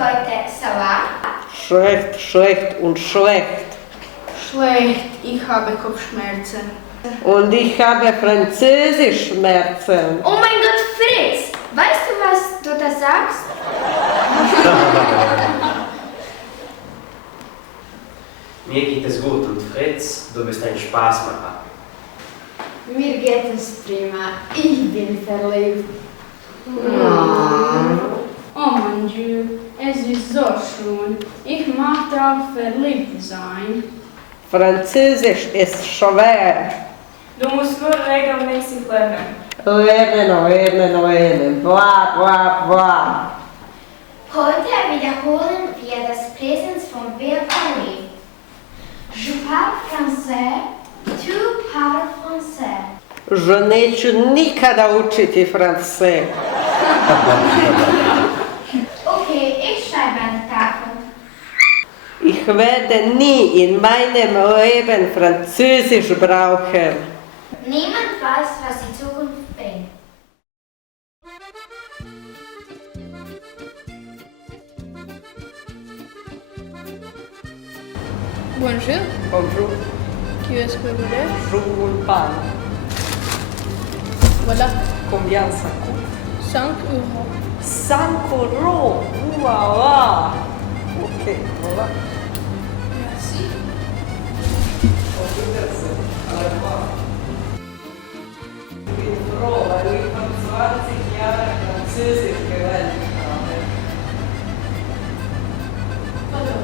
heute, ça va? Schlecht, schlecht und schlecht. Schlecht, ich habe Kopfschmerzen. Und ich habe Französischschmerzen. Oh mein Gott, Fritz! Weißt du, was du da sagst? Mir geht es gut und Fritz, du bist ein Spaßmacher. Mir geht es prima. Ich bin verliebt. Oh mein Dieu, es ist so schön. Ich mag auch verliebt sein. Französisch ist schwer. Du musst nur regelmäßig lernen. Lernen, lernen, lernen. Bla, bla, bla. Heute wiederholen wir das Präsens vom Verb aller. Je parle français, tu parles français. Že neću nikada učiti francez. Okay, ich schreibe eine Tafel. Ich werde nie in meinem Leben Französisch brauchen. Niemand weiß, was die Zukunft bringt. Bonjour, Bonjour. qui est-ce que vous êtes? Jour pan. Voilà, Combien ça coûte? 5 euros. 5 euros. Voilà. Ok, voilà. Merci. Auf Wiedersehen. Au revoir. Ich bin froh, weil ich vor 20 Jahren Französisch gelernt habe. Pardon.